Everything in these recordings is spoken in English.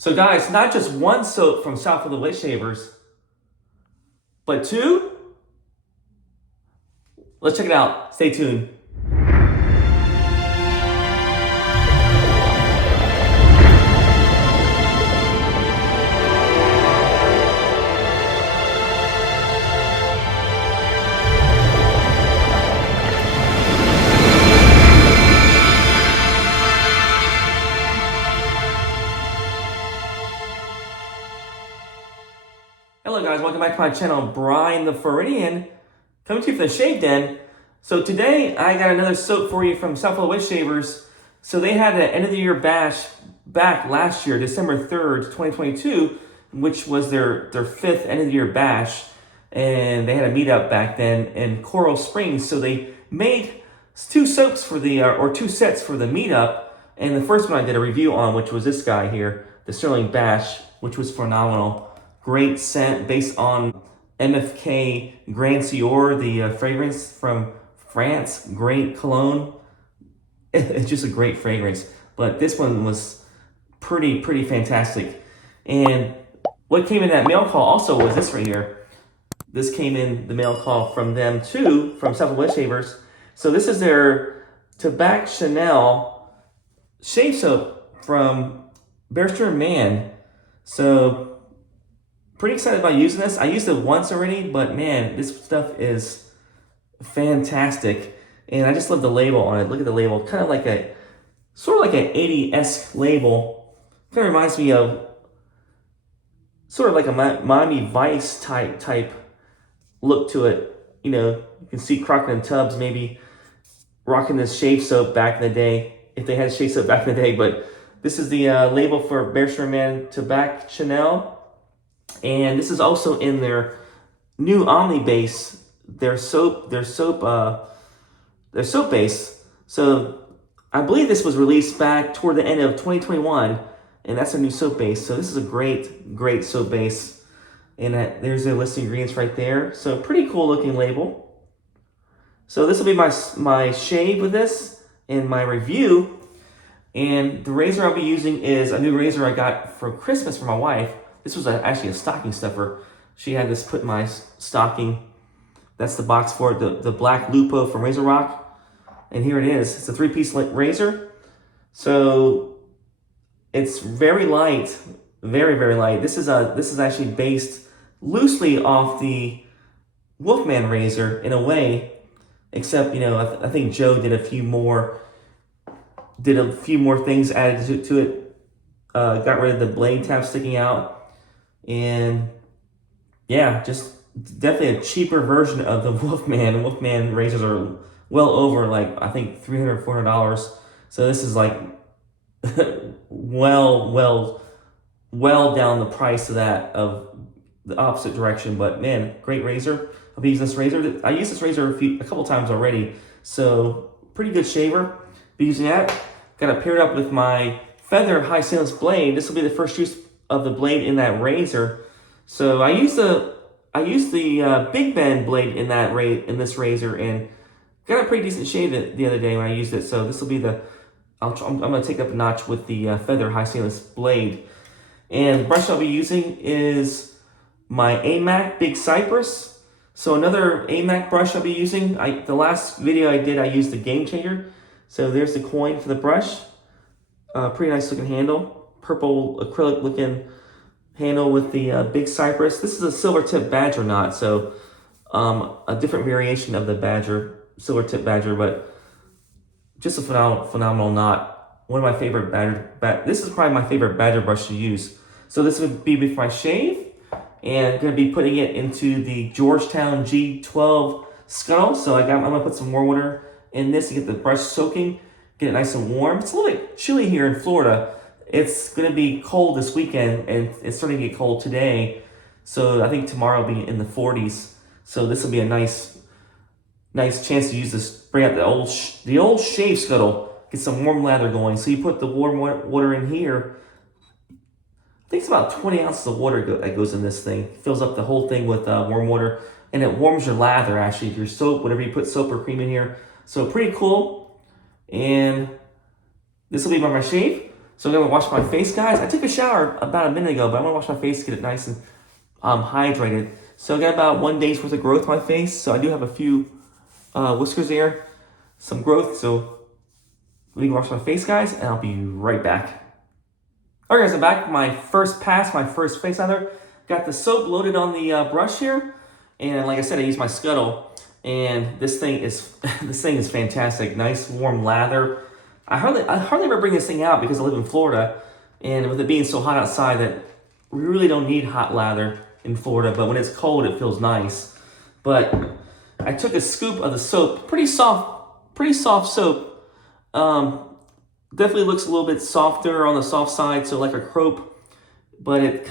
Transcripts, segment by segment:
So guys, not just one soap from SFWS Shavers, but two? Let's check it out. Stay tuned. Hello guys, welcome back to my channel, Brian the Floridian, coming to you from the Shave Den. So today I got another soap for you from SFWS Shavers. So they had an end of the year bash back last year, December 3rd, 2022, which was their fifth end of the year bash. And they had a meetup back then in Coral Springs. So they made two soaps for the, or two sets for the meetup. And the first one I did a review on, which was this guy here, the Sterling Bash, which was phenomenal. Great scent based on MFK Grand Sieur, the fragrance from France. Great cologne. It's just a great fragrance. But this one was pretty fantastic. And what came in that mail call also was this right here. This came in the mail call from them too, from SFWS Shavers. So this is their Tabacchanal shave soap from Barrister Mann. So pretty excited about using this. I used it once already, but man, this stuff is fantastic. And I just love the label on it. Look at the label, kind of like a, sort of like an 80-esque label. Kind of reminds me of sort of like a Miami Vice type look to it. You know, you can see Crockett and Tubbs maybe rocking this shave soap back in the day, if they had shave soap back in the day. But this is the label for Barrister Mann Tabacchanal. And this is also in their new Omni base, their soap base. So I believe this was released back toward the end of 2021, and that's a new soap base. So this is a great soap base. And there's their list of ingredients right there. So pretty cool looking label. So this will be my shave with this and my review. And the razor I'll be using is a new razor I got for Christmas for my wife. This was actually a stocking stuffer. She had this put in my stocking. That's the box for it, the black Lupo from RazoRock. And here it is. It's a 3-piece razor. So it's very light, very light. This is actually based loosely off the Wolfman razor in a way, except, you know, I think Joe did a few more things added to it. Got rid of the blade tab sticking out. And yeah, just definitely a cheaper version of the Wolfman. Wolfman razors are well over, like, I think $300, $400. So this is like well down the price of that, of the opposite direction. But man, great razor. I'll be using this razor. I used this razor a couple times already. So pretty good shaver. Be using that. Got it paired up with my Feather high stainless blade. This will be the first use of the blade in that razor. So I used the Big Bend blade in this razor, and got a pretty decent shave the other day when I used it. So this will be I'm gonna take up a notch with the Feather high stainless blade. And the brush I'll be using is my Amack Big Cypress. So another Amack brush I'll be using. The last video I did, I used the Game Changer. So there's the coin for the brush. Pretty nice looking handle. Purple acrylic looking handle with the Big Cypress. This is a SilverTip Badger knot, so a different variation of the SilverTip Badger, but just a phenomenal knot. One of my favorite this is probably my favorite Badger brush to use. So this would be before I shave, and I'm going to be putting it into the GeorgeTown G12 Scuttle. So I'm going to put some warm water in this to get the brush soaking, get it nice and warm. It's a little bit chilly here in Florida. It's going to be cold this weekend, and it's starting to get cold today. So I think tomorrow will be in the 40s. So this will be a nice chance to use this. Bring out the old shave scuttle, get some warm lather going. So you put the warm water in here. I think it's about 20 ounces of water that goes in this thing. Fills up the whole thing with warm water, and it warms your lather actually, your soap, whatever you put soap or cream in here. So pretty cool. And this will be my shave. So I'm gonna wash my face, guys. I took a shower about a minute ago, but I'm gonna wash my face to get it nice and hydrated. So I got about 1 day's worth of growth on my face. So I do have a few whiskers there, some growth. So let me wash my face, guys, and I'll be right back. All right, guys, I'm back. My first pass, my first face lather. Got the soap loaded on the brush here, and like I said, I used my Scuttle, and this thing is fantastic. Nice warm lather. I hardly ever bring this thing out because I live in Florida, and with it being so hot outside that we really don't need hot lather in Florida. But when it's cold, it feels nice. But I took a scoop of the soap, pretty soft soap. Definitely looks a little bit softer on the soft side, so like a crope. But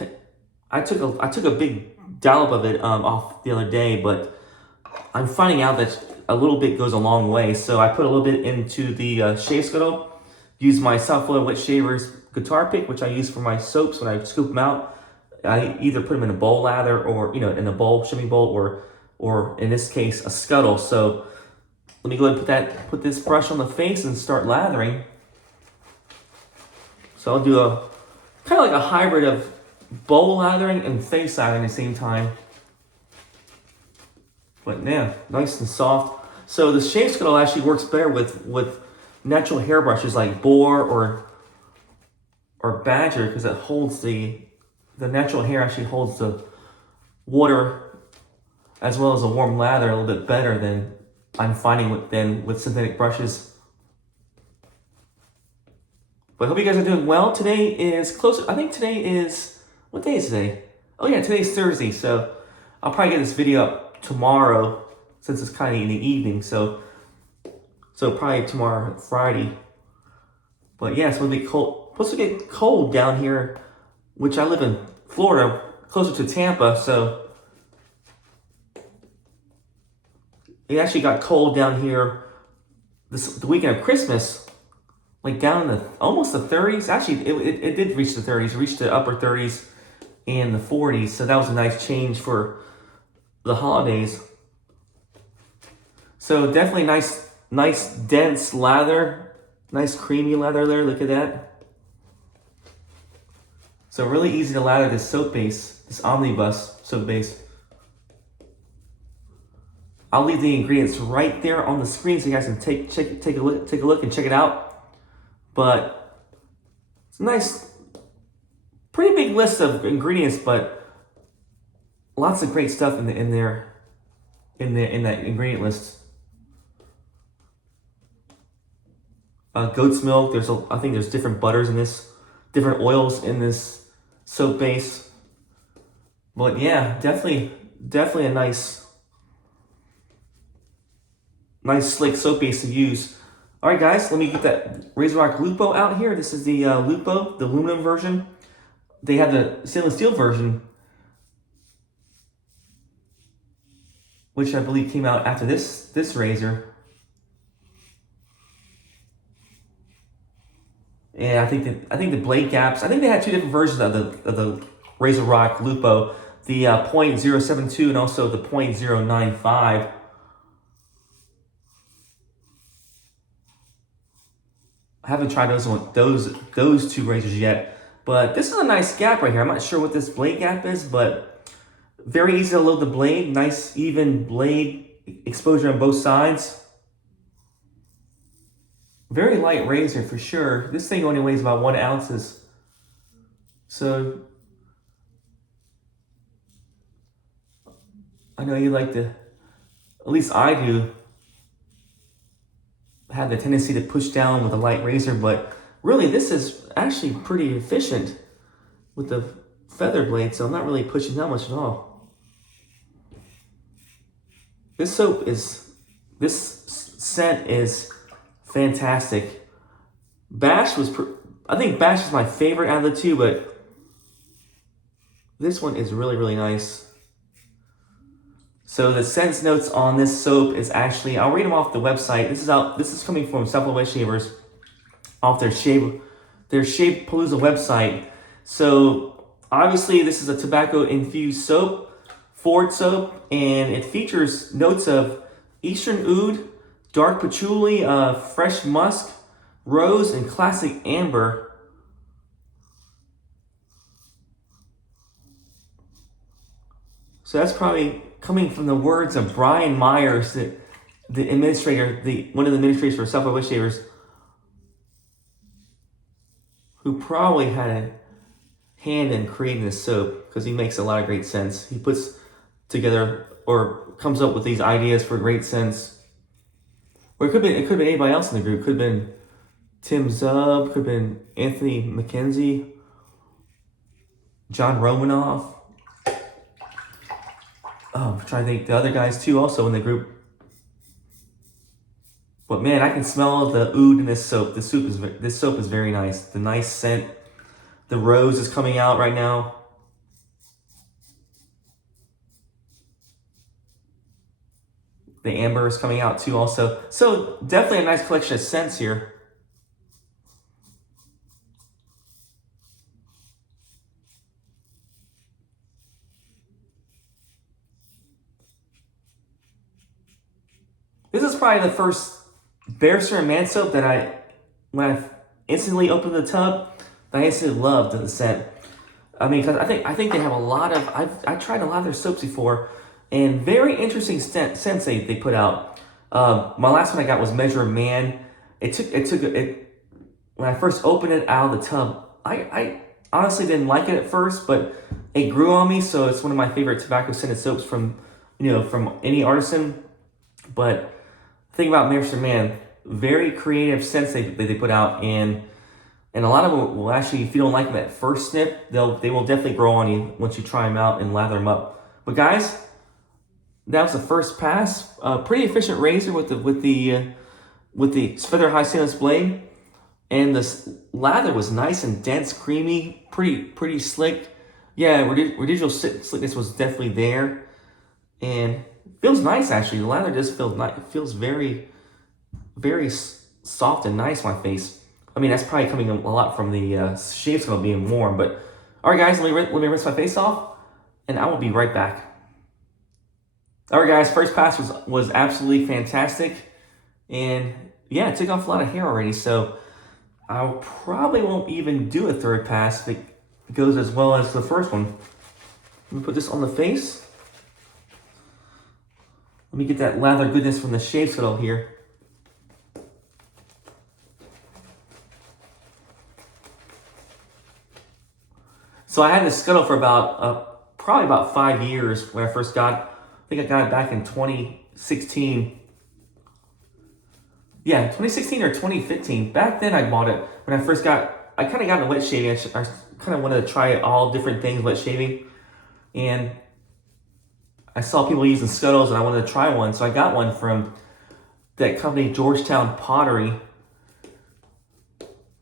I took a big dollop of it off the other day, but I'm finding out that a little bit goes a long way. So I put a little bit into the shave scuttle, use my Southfield Wet Shavers guitar pick, which I use for my soaps when I scoop them out. I either put them in a bowl lather or, in a bowl, shimming bowl, or in this case, a Scuttle. So let me go ahead and put this brush on the face and start lathering. So I'll do a kind of like a hybrid of bowl lathering and face lathering at the same time. But yeah, nice and soft. So the shave scuttle actually works better with natural hair brushes like boar or badger, because it holds the natural hair actually holds the water as well as a warm lather a little bit better than I'm finding with synthetic brushes. But I hope you guys are doing well. Today is closer. I think today is, what day is today? Oh yeah, today's Thursday. So I'll probably get this video up tomorrow since it's kind of in the evening. So probably tomorrow, Friday. But yeah, it's going to be cold. Supposed to get cold down here, which I live in Florida, closer to Tampa. So it actually got cold down here the weekend of Christmas. Like down in almost the 30s. Actually, it did reach the 30s. It reached the upper 30s and the 40s. So that was a nice change for the holidays. So definitely nice dense lather. Nice creamy lather there. Look at that. So really easy to lather this soap base, this omnibus soap base. I'll leave the ingredients right there on the screen so you guys can take a look and check it out. But it's a nice, pretty big list of ingredients, but lots of great stuff in that ingredient list. Goat's milk. I think there's different butters in this, different oils in this soap base. But yeah, definitely a nice slick soap base to use. All right, guys, let me get that RazoRock Lupo out here. This is the Lupo, the aluminum version. They have the stainless steel version, which I believe came out after this razor. And I think the blade gaps. I think they had two different versions of the RazoRock Lupo, the .072 and also the .095. I haven't tried those two razors yet, but this is a nice gap right here. I'm not sure what this blade gap is, but very easy to load the blade. Nice even blade exposure on both sides. Very light razor for sure. This thing only weighs about 1 ounce. So I know you like to, at least I do, have the tendency to push down with a light razor, but really this is actually pretty efficient with the feather blade, so I'm not really pushing that much at all. This scent is fantastic. I think Bash is my favorite out of the two, but this one is really, really nice. So the scent notes on this soap is actually, I'll read them off the website. This is coming from Southfield Wet Shavers off their Shave Palooza website. So obviously this is a tobacco infused soap, Ford soap, and it features notes of Eastern Oud, dark patchouli, fresh musk, rose, and classic amber. So that's probably coming from the words of Brian Myers, the administrator, one of the administrators for SFWS shavers, who probably had a hand in creating this soap, because he makes a lot of great sense. He puts together or comes up with these ideas for great sense. Or it could have been anybody else in the group. Could have been Tim Zub, could have been Anthony McKenzie, John Romanoff. Oh, I'm trying to think the other guys too, also in the group. But man, I can smell the oud in this soap. This soap is very nice. The nice scent. The rose is coming out right now. The amber is coming out too also. So definitely a nice collection of scents here. This is probably the first Barrister Mann soap that when I instantly opened the tub, I instantly loved the scent. I mean, because I think they have a lot of, I've tried a lot of their soaps before, and very interesting scents they put out. My last one I got was Measure of Man. When I first opened it out of the tub, I honestly didn't like it at first, but it grew on me, so it's one of my favorite tobacco scented soaps from any artisan. But the thing about Barrister Mann, very creative scents they put out, and a lot of them will actually, if you don't like them at first sniff, they will definitely grow on you once you try them out and lather them up. But guys, that was the first pass. Pretty efficient razor with the feather high stainless blade, and the lather was nice and dense, creamy, pretty slick. Yeah, residual slickness was definitely there, and feels nice actually. The lather just feels nice. It feels very, very soft and nice on my face. I mean, that's probably coming a lot from the shave scuttle being warm. But all right, guys, let me rinse my face off, and I will be right back. All right, guys, first pass was absolutely fantastic, and yeah, it took off a lot of hair already. So I probably won't even do a third pass if it goes as well as the first one. Let me put this on the face. Let me get that lather goodness from the shave scuttle here. So I had this scuttle for probably about 5 years when I first I think I got it back in 2016. Yeah, 2016 or 2015. Back then I bought it when I first I kind of got into wet shaving. I kind of wanted to try all different things wet shaving. And I saw people using scuttles and I wanted to try one. So I got one from that company, GeorgeTown Pottery.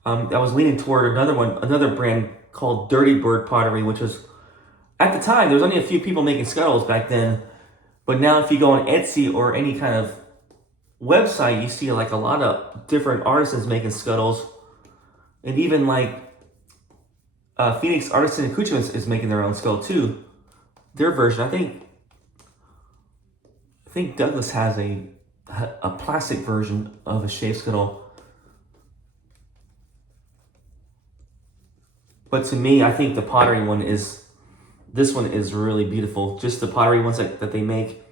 I was leaning toward another brand called Dirty Bird Pottery, which was, at the time, there was only a few people making scuttles back then. But now if you go on Etsy or any kind of website, you see like a lot of different artisans making scuttles. And even like Phoenix Artisan Accoutrements is making their own scuttle too. Their version, I think Douglas has a plastic version of a shave scuttle. But to me, I think the Pottery one is really beautiful. Just the Pottery ones that they make.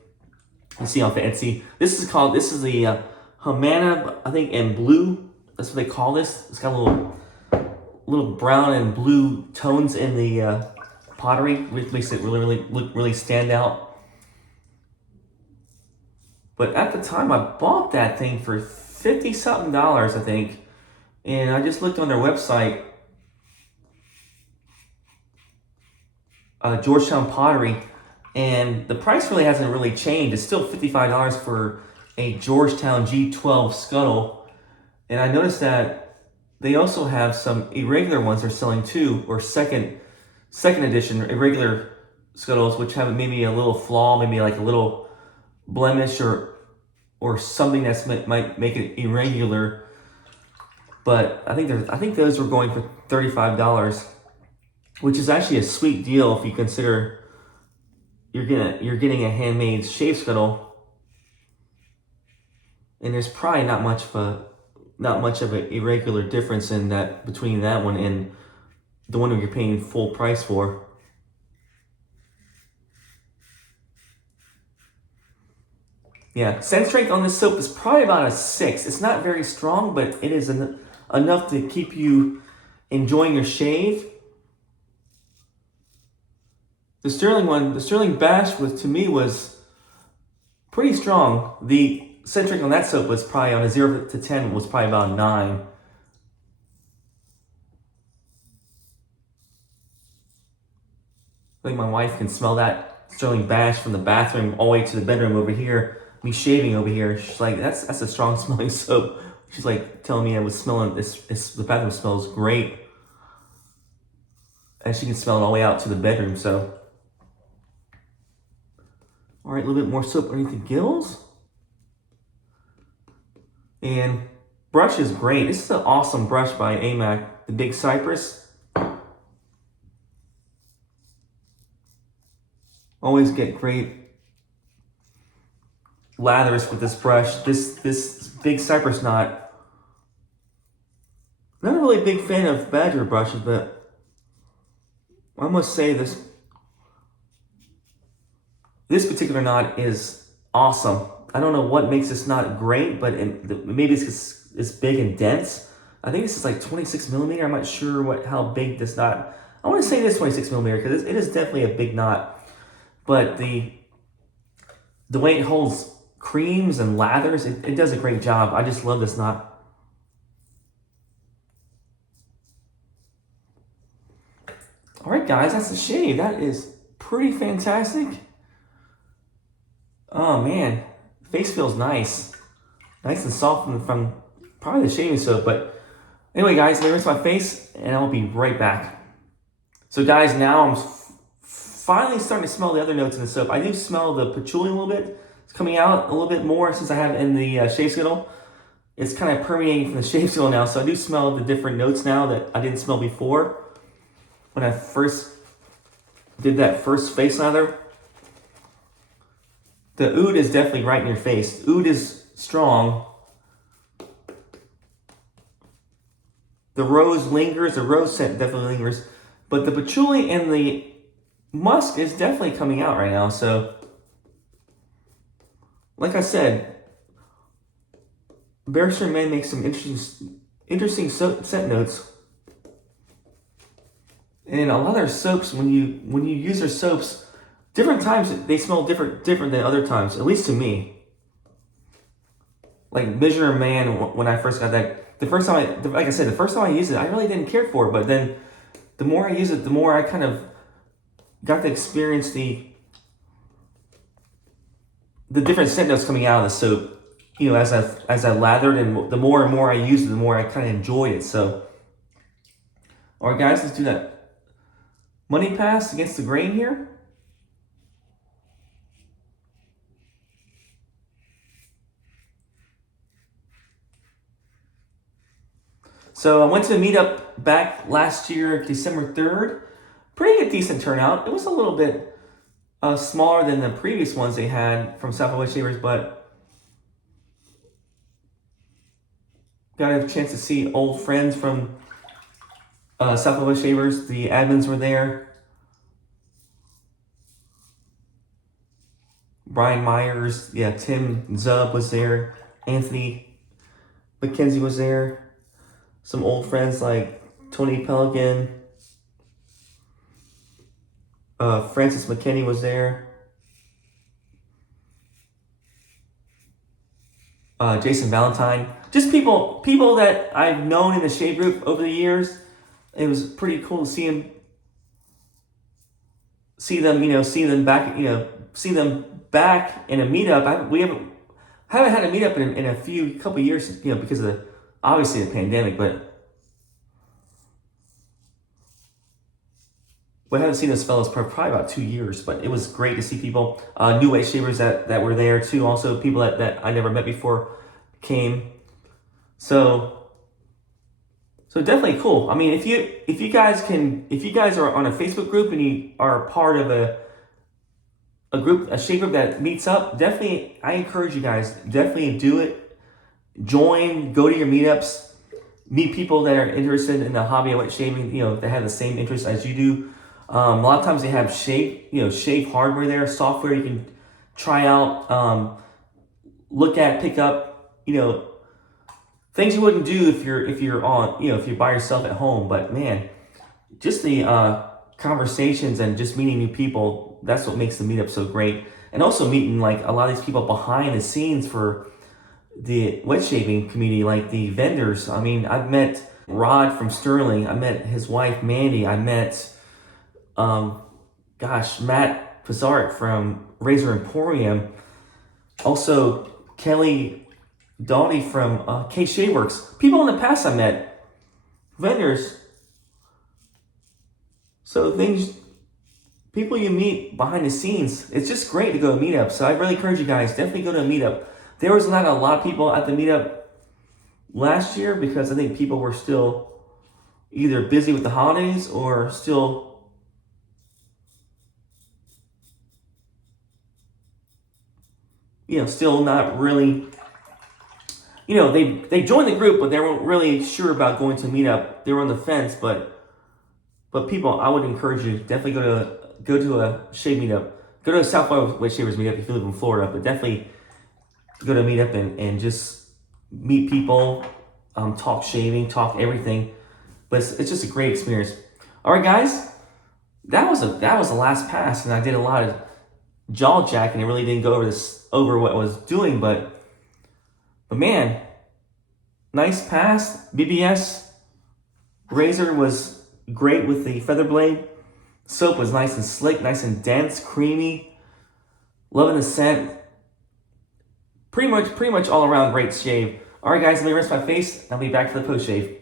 You see off of Etsy. This is the Havana, I think, and blue. That's what they call this. It's got a little brown and blue tones in the Pottery, which makes it really stand out. But at the time, I bought that thing for $50-something, I think. And I just looked on their website, Georgetown Pottery, and the price really hasn't really changed. It's still $55 for a Georgetown G12 scuttle. And I noticed that they also have some irregular ones they're selling too, or second edition irregular scuttles, which have maybe a little flaw, maybe like a little blemish or something that might make it irregular. But I think those were going for $35. Which is actually a sweet deal if you consider you're getting a handmade shave scuttle, and there's probably not much of an irregular difference in that between that one and the one that you're paying full price for. Yeah, scent strength on this soap is probably about a 6. It's not very strong, but it is enough to keep you enjoying your shave. The Sterling Bash to me was pretty strong. The scent strength on that soap was probably on a 0 to 10 was probably about 9. I think my wife can smell that Sterling Bash from the bathroom all the way to the bedroom over here. Me shaving over here. She's like, that's a strong smelling soap. She's like telling me I was smelling the bathroom smells great. And she can smell it all the way out to the bedroom, so. All right, a little bit more soap underneath the gills. And brush is great. This is an awesome brush by Amack, the big Cypress. Always get great lathers with this brush. This big Cypress knot. Not a really big fan of Badger brushes, but I must say this particular knot is awesome. I don't know what makes this knot great, but maybe it's big and dense. I think this is like 26 millimeter. I'm not sure how big this knot. I want to say this 26 millimeter because it is definitely a big knot. But the way it holds creams and lathers, it does a great job. I just love this knot. All right, guys, that's the shave. That is pretty fantastic. Oh man, face feels nice and soft from probably the shaving soap. But anyway, guys, let me rinse my face, and I'll be right back. So, guys, now I'm finally starting to smell the other notes in the soap. I do smell the patchouli a little bit. It's coming out a little bit more since I have it in the shave Scuttle. It's kind of permeating from the shave Scuttle now, so I do smell the different notes now that I didn't smell before. When I first did that first face lather, the oud is definitely right in your face. Oud is strong. The rose lingers. The rose scent definitely lingers. But the patchouli and the musk is definitely coming out right now. So, like I said, Barrister Mann makes some interesting scent notes. And a lot of their soaps, when you use their soaps, different times they smell different than other times. At least to me. Like Barrister Mann, when I first got that, the first time I used it, I really didn't care for it. But then, the more I use it, the more I kind of got to experience the different scent notes coming out of the soap. You know, as I lathered, and the more and more I used it, the more I kind of enjoyed it. So, all right, guys, let's do that money pass against the grain here. So I went to a meetup back last year, December 3rd. Pretty good, decent turnout. It was a little bit smaller than the previous ones they had from SFWS Shavers, but got a chance to see old friends from SFWS Shavers. The admins were there. Brian Myers, Tim Zub was there. Anthony McKenzie was there. Some old friends like Tony Pelican. Francis McKinney was there. Jason Valentine. Just people that I've known in the shave group over the years. It was pretty cool to see them back in a meetup. We haven't had a meetup in a couple of years, because of obviously the pandemic, but we haven't seen those fellows for probably about 2 years. But it was great to see people, new age shavers that were there too. Also, people that I never met before came. So definitely cool. I mean, if you guys are on a Facebook group and you are part of a shave group that meets up, definitely I encourage you guys, definitely do it. Join, go to your meetups, meet people that are interested in the hobby of wet shaving, that have the same interests as you do. A lot of times they have shave hardware there, software you can try out. look at, pick up, things you wouldn't do if you're on, if you're by yourself at home. But man, just the conversations and just meeting new people, that's what makes the meetup so great. And also meeting like a lot of these people behind the scenes for the wet shaving community, like the vendors. I mean, I've met Rod from Sterling. I met his wife, Mandy. I met, Matt Pizarro from Razor Emporium. Also, Kelly Doughty from K Shave Works. People in the past I met, vendors. So people you meet behind the scenes, it's just great to go to meetup. So I really encourage you guys, definitely go to a meetup. There was not a lot of people at the meetup last year because I think people were still either busy with the holidays or still still not really, they joined the group, but they weren't really sure about going to meetup. They were on the fence, but people, I would encourage you, definitely go to a shave meetup. Go to a Southwest Shavers meetup if you live in Florida, but definitely go to a meetup and just meet people, talk shaving, talk everything. But it's just a great experience. All right, guys, that was the last pass, and I did a lot of jaw jacking. I really didn't go over what I was doing, but man, nice pass. BBS razor was great with the feather blade. Soap was nice and slick, nice and dense, creamy. Loving the scent. Pretty much all around great shave. All right, guys, let me rinse my face. I'll be back for the post shave.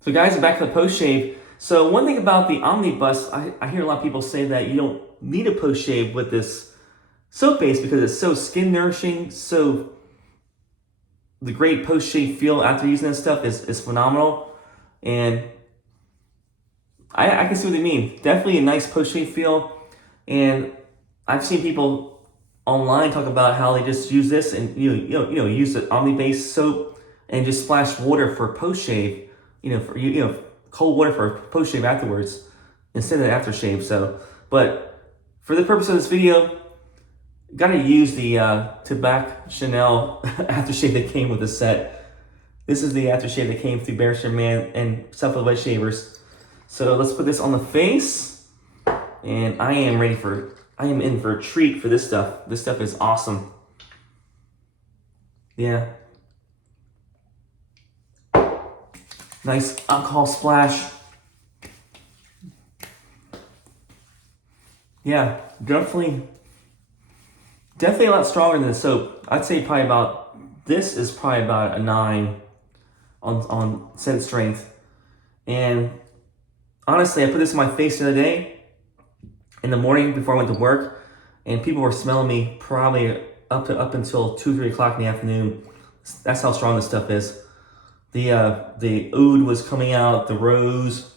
So, guys, I'm back for the post shave. So, one thing about the Omnibus, I hear a lot of people say that you don't need a post shave with this soap base because it's so skin nourishing. So, the great post shave feel after using this stuff is phenomenal, and I can see what they mean. Definitely a nice post shave feel, and I've seen people online talk about how they just use this and use the Omni-based soap and just splash water for post shave, for cold water for post shave afterwards instead of aftershave. So, but for the purpose of this video, gotta use the Tabacchanal aftershave that came with the set. This is the aftershave that came through Barrister Mann and SFWS shavers. So let's put this on the face, and I am in for a treat for this stuff. This stuff is awesome. Yeah. Nice alcohol splash. Yeah, definitely a lot stronger than the soap. I'd say this is probably about a 9 on scent strength. And honestly, I put this on my face the other day in the morning before I went to work, and people were smelling me probably up until 2-3 o'clock in the afternoon. That's how strong this stuff is. The oud was coming out, the rose,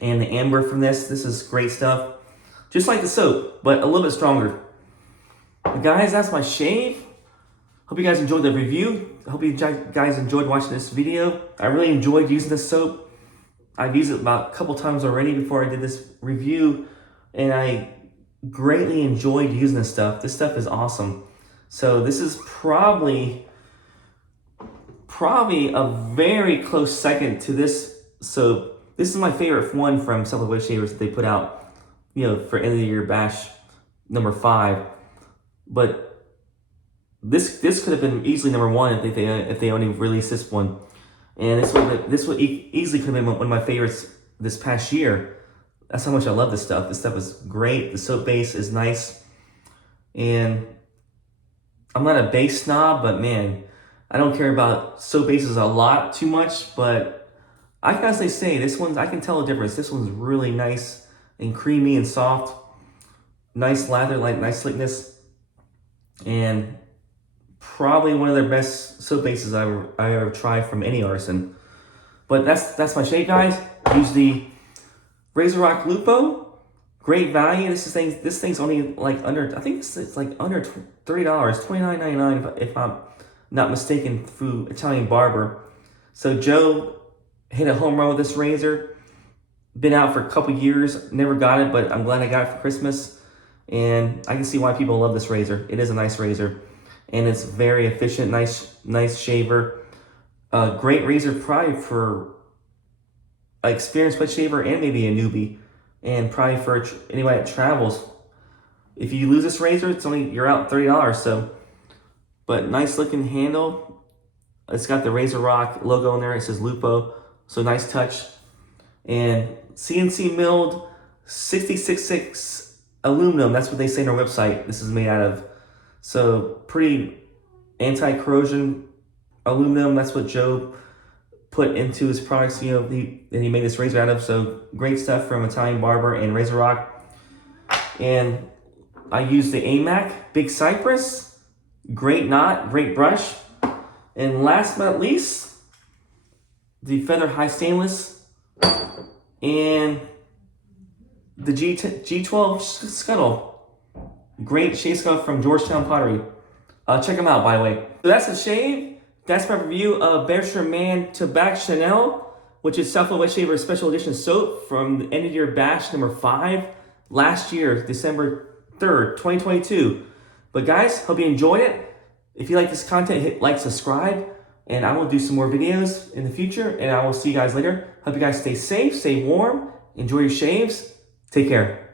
and the amber from this. This is great stuff. Just like the soap, but a little bit stronger. But guys, that's my shave. Hope you guys enjoyed the review. I hope you guys enjoyed watching this video. I really enjoyed using this soap. I've used it about a couple times already before I did this review, and I greatly enjoyed using this stuff. This stuff is awesome. So this is probably a very close second to this soap. This is my favorite one from SilverTip shavers that they put out, for end of the year bash number 5. But this could have been easily number 1 if they only released this one. And this would easily could have been one of my favorites this past year. That's how much I love this stuff. This stuff is great. The soap base is nice. And I'm not a base snob, but man, I don't care about soap bases a lot too much. But I can honestly say I can tell the difference. This one's really nice and creamy and soft. Nice lather, nice slickness. And probably one of their best soap bases I ever tried from any artisan. But that's my shave, guys. Use the RazoRock Lupo. Great value. This thing's only under, I think it's under $30, $29.99 if I'm not mistaken, through Italian Barber. So Joe hit a home run with this razor. Been out for a couple years, never got it, but I'm glad I got it for Christmas. And I can see why people love this razor. It is a nice razor. and it's very efficient, nice shaver. Great razor probably for an experienced wet shaver and maybe a newbie, and probably for anybody that travels. If you lose this razor, you're out $30. So, but nice looking handle. It's got the RazoRock logo in there. It says Lupo, so nice touch. And CNC milled 66.6 aluminum. That's what they say on their website. This is made out of. So pretty anti-corrosion aluminum. That's what Joe put into his products. You know, he made this razor out of. So great stuff from Italian Barber and RazoRock. And I used the Amack Big Cypress. Great knot, great brush. And last but not least, the Feather High Stainless and the G12 Scuttle. Great shave scuttle from GeorgeTown Pottery. Check them out, by the way. So that's a shave. That's my review of Barrister Mann Tabacchanal, which is Self-Wet Shaver Special Edition soap from the end of year batch number 5 last year, December 3rd, 2022. But guys, hope you enjoyed it. If you like this content, hit like, subscribe, and I will do some more videos in the future, and I will see you guys later. Hope you guys stay safe, stay warm, enjoy your shaves. Take care.